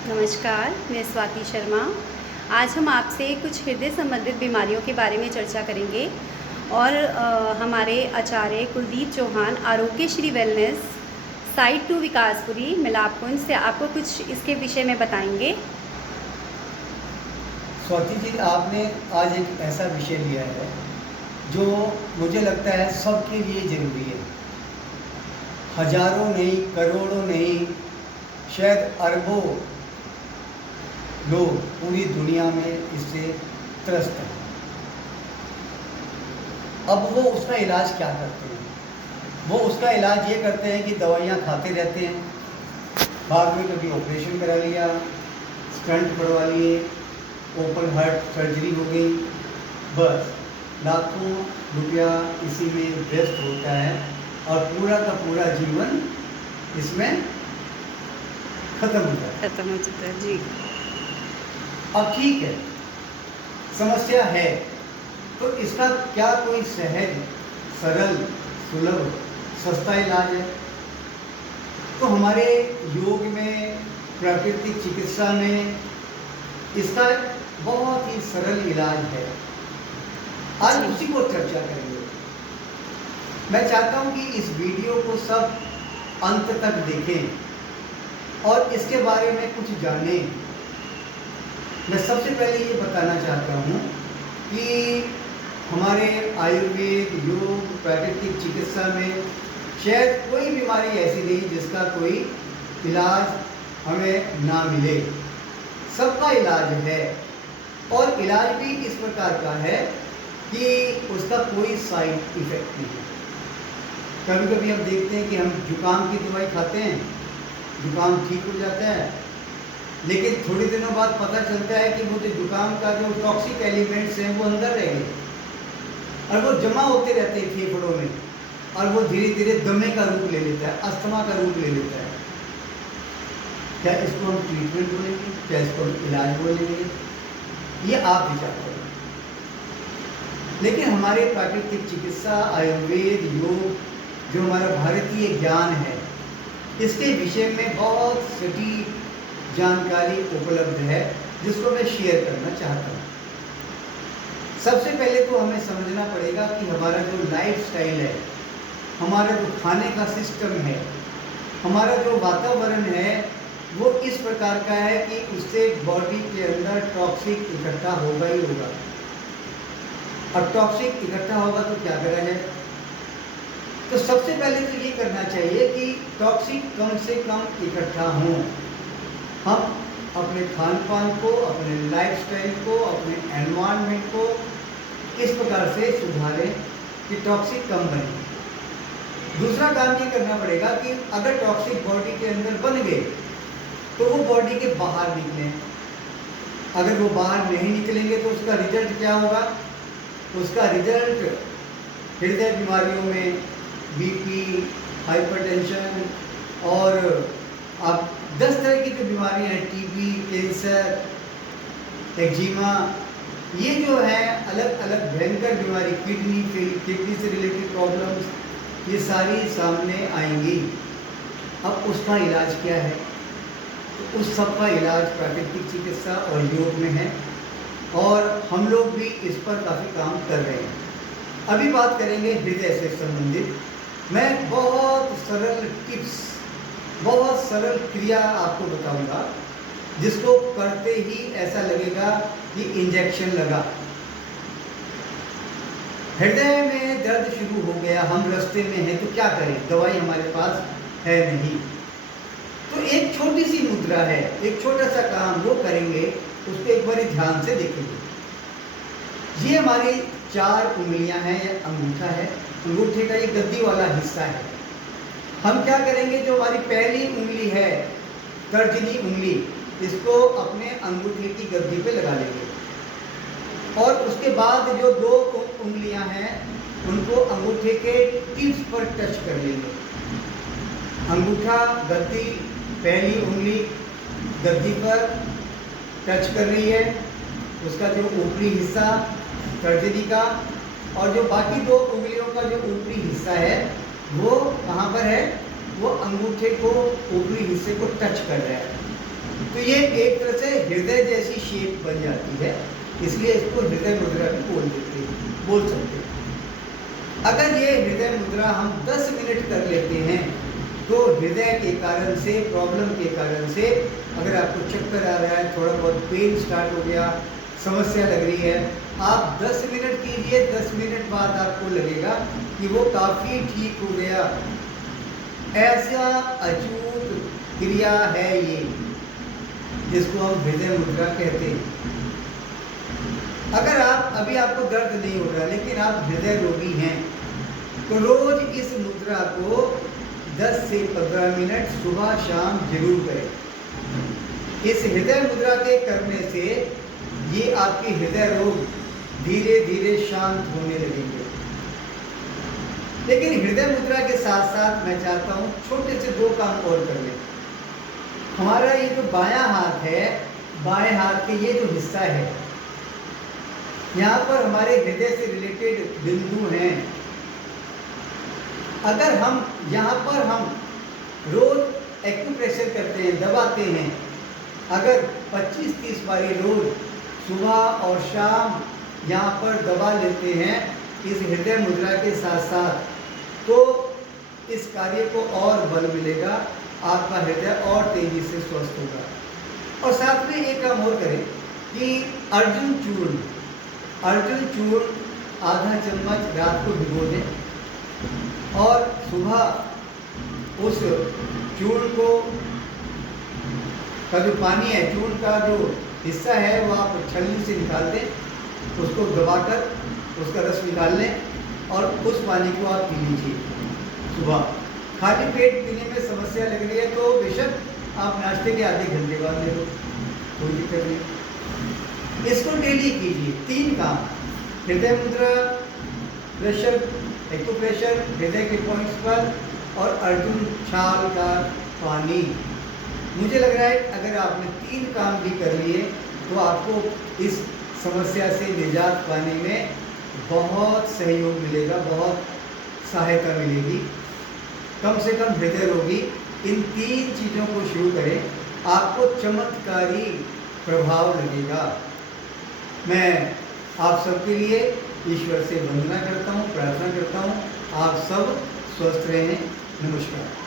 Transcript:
नमस्कार, मैं स्वाति शर्मा। आज हम आपसे कुछ हृदय संबंधित बीमारियों के बारे में चर्चा करेंगे और हमारे आचार्य कुलदीप चौहान, आरोग्यश्री वेलनेस, साइट 2 विकासपुरी, मिलापकुंज से आपको कुछ इसके विषय में बताएंगे। स्वाति जी, आपने आज एक ऐसा विषय लिया है जो मुझे लगता है सबके लिए ज़रूरी है। हजारों नहीं, करोड़ों नहीं, शायद अरबों लोग पूरी दुनिया में इससे त्रस्त हैं। अब वो उसका इलाज क्या करते हैं? वो उसका इलाज ये करते हैं कि दवाइयाँ खाते रहते हैं, बाद में कभी ऑपरेशन करा लिया, स्टंट पड़वा लिए, ओपन हार्ट सर्जरी हो गई, बस लाखों रुपया इसी में व्यस्त होता है और पूरा का पूरा जीवन इसमें खत्म हो जाता है जी। अब ठीक है, समस्या है, तो इसका क्या कोई सहज, सरल, सुलभ, सस्ता इलाज है? तो हमारे योग में, प्राकृतिक चिकित्सा में इसका बहुत ही सरल इलाज है। आज उसी को चर्चा करेंगे। मैं चाहता हूं कि इस वीडियो को सब अंत तक देखें और इसके बारे में कुछ जानें। मैं सबसे पहले ये बताना चाहता हूं कि हमारे आयुर्वेद, योग, प्राकृतिक चिकित्सा में शायद कोई बीमारी ऐसी नहीं जिसका कोई इलाज हमें ना मिले। सबका इलाज है और इलाज भी इस प्रकार का है कि उसका कोई साइड इफेक्ट नहीं है। कभी कभी हम देखते हैं कि हम जुकाम की दवाई खाते हैं, जुकाम ठीक हो जाता है, लेकिन थोड़े दिनों बाद पता चलता है कि वो जो जुकाम का जो टॉक्सिक एलिमेंट्स हैं वो अंदर रह गए और वो जमा होते रहते हैं फेफड़ों में और वो धीरे धीरे दमे का रूप ले लेता है, अस्थमा का रूप ले लेता है। क्या इसको हम ट्रीटमेंट बोलेंगे, क्या इसको हम इलाज बोलेंगे, ये आप विचार करें। लेकिन हमारे प्राकृतिक चिकित्सा, आयुर्वेद, योग, जो हमारा भारतीय ज्ञान है, इसके विषय में बहुत सटीक जानकारी उपलब्ध है जिसको मैं शेयर करना चाहता हूँ। सबसे पहले तो हमें समझना पड़ेगा कि हमारा जो लाइफस्टाइल है, हमारा जो खाने का सिस्टम है, हमारा जो वातावरण है, वो इस प्रकार का है कि उससे बॉडी के अंदर टॉक्सिक इकट्ठा होगा ही होगा। अब टॉक्सिक इकट्ठा होगा तो क्या करा जाए? तो सबसे पहले तो ये करना चाहिए कि टॉक्सिक कम से कम इकट्ठा हो। हम अपने खान पान को, अपने लाइफस्टाइल को, अपने एनवायरनमेंट को इस प्रकार से सुधारें कि टॉक्सिक कम बने। दूसरा काम ये करना पड़ेगा कि अगर टॉक्सिक बॉडी के अंदर बन गए तो वो बॉडी के बाहर निकलें। अगर वो बाहर नहीं निकलेंगे तो उसका रिजल्ट क्या होगा? उसका रिजल्ट हृदय बीमारियों में, बीपी, हाइपरटेंशन और अब 10 तरह की जो बीमारियां हैं, टीबी, कैंसर, एक्जिमा, ये जो है अलग अलग भयंकर बीमारी, किडनी से रिलेटेड प्रॉब्लम्स, ये सारी सामने आएंगी। अब उसका इलाज क्या है? तो उस सब का इलाज प्राकृतिक चिकित्सा और योग में है और हम लोग भी इस पर काफ़ी काम कर रहे हैं। अभी बात करेंगे हृदय से संबंधित। मैं बहुत सरल टिप्स, बहुत सरल क्रिया आपको बताऊंगा जिसको करते ही ऐसा लगेगा कि इंजेक्शन लगा। हृदय में दर्द शुरू हो गया, हम रास्ते में हैं, तो क्या करें? दवाई हमारे पास है नहीं, तो एक छोटी सी मुद्रा है, एक छोटा सा काम वो करेंगे, उसको एक बार ध्यान से देखेंगे। ये हमारी 4 उंगलियां हैं या अंगूठा है, अंगूठे का ये गद्दी वाला हिस्सा है। हम क्या करेंगे, जो हमारी पहली उंगली है, तर्जनी उंगली, इसको अपने अंगूठे की गद्दी पे लगा लेंगे और उसके बाद जो 2 उंगलियां हैं उनको अंगूठे के टिप्स पर टच कर लेंगे। अंगूठा, गद्दी, पहली उंगली गद्दी पर टच कर रही है, उसका जो ऊपरी हिस्सा तर्जनी का और जो बाकी 2 उंगलियों का जो ऊपरी हिस्सा है वो कहाँ पर है? वो अंगूठे को, ऊपरी हिस्से को टच कर रहा है। तो ये एक तरह से हृदय जैसी शेप बन जाती है, इसलिए इसको हृदय मुद्रा भी बोल सकते हैं। अगर ये हृदय मुद्रा हम 10 मिनट कर लेते हैं तो हृदय के कारण से, प्रॉब्लम के कारण से, अगर आपको चक्कर आ रहा है, थोड़ा बहुत पेन स्टार्ट हो गया, समस्या लग रही है, आप 10 मिनट कीजिए, 10 मिनट बाद आपको लगेगा कि वो काफ़ी ठीक हो गया। ऐसा अचूक क्रिया है ये, जिसको हम हृदय मुद्रा कहते हैं। अगर अभी आपको दर्द नहीं हो रहा लेकिन आप हृदय रोगी हैं तो रोज इस मुद्रा को 10 से 15 मिनट सुबह शाम जरूर करें। इस हृदय मुद्रा के करने से ये आपके हृदय रोग धीरे धीरे शांत होने लगेंगे। लेकिन हृदय मुद्रा के साथ साथ मैं चाहता हूँ छोटे से 2 काम और कर लें। हमारा ये जो बायां हाथ है, बाएं हाथ के ये जो हिस्सा है, यहाँ पर हमारे हृदय से रिलेटेड बिंदु हैं। अगर हम यहाँ पर हम रोज एक्यूप्रेशर करते हैं, दबाते हैं, अगर 25-30 बारी रोज सुबह और शाम यहाँ पर दबा लेते हैं इस हृदय मुद्रा के साथ साथ, तो इस कार्य को और बल मिलेगा, आपका हृदय और तेजी से स्वस्थ होगा। और साथ में एक काम और करें कि अर्जुन चूर्ण आधा चम्मच रात को भिगो दें और सुबह उस चूर्ण को का जो पानी है, चूर्ण का जो हिस्सा है वो आप छलनी से निकाल दें, उसको दबाकर उसका रस निकाल लें और उस पानी को आप पी लीजिए सुबह। खाली पेट पीने में समस्या लग रही है तो बेशक आप नाश्ते के आधे घंटे बाद ले लो, कोई दिक्कत नहीं। इसको डेली कीजिए। 3 काम, हृदय मुद्रा, प्रेशर, एक्यूप्रेशर हृदय के पॉइंट्स पर, और अर्जुन छाल का पानी। मुझे लग रहा है अगर आपने 3 काम भी कर लिए तो आपको इस समस्या से निजात पाने में बहुत सहयोग मिलेगा, बहुत सहायता मिलेगी। कम से कम हृदय रोगी इन 3 चीज़ों को शुरू करें, आपको चमत्कारी प्रभाव लगेगा। मैं आप सबके लिए ईश्वर से वंदना करता हूँ, प्रार्थना करता हूँ, आप सब स्वस्थ रहें। नमस्कार।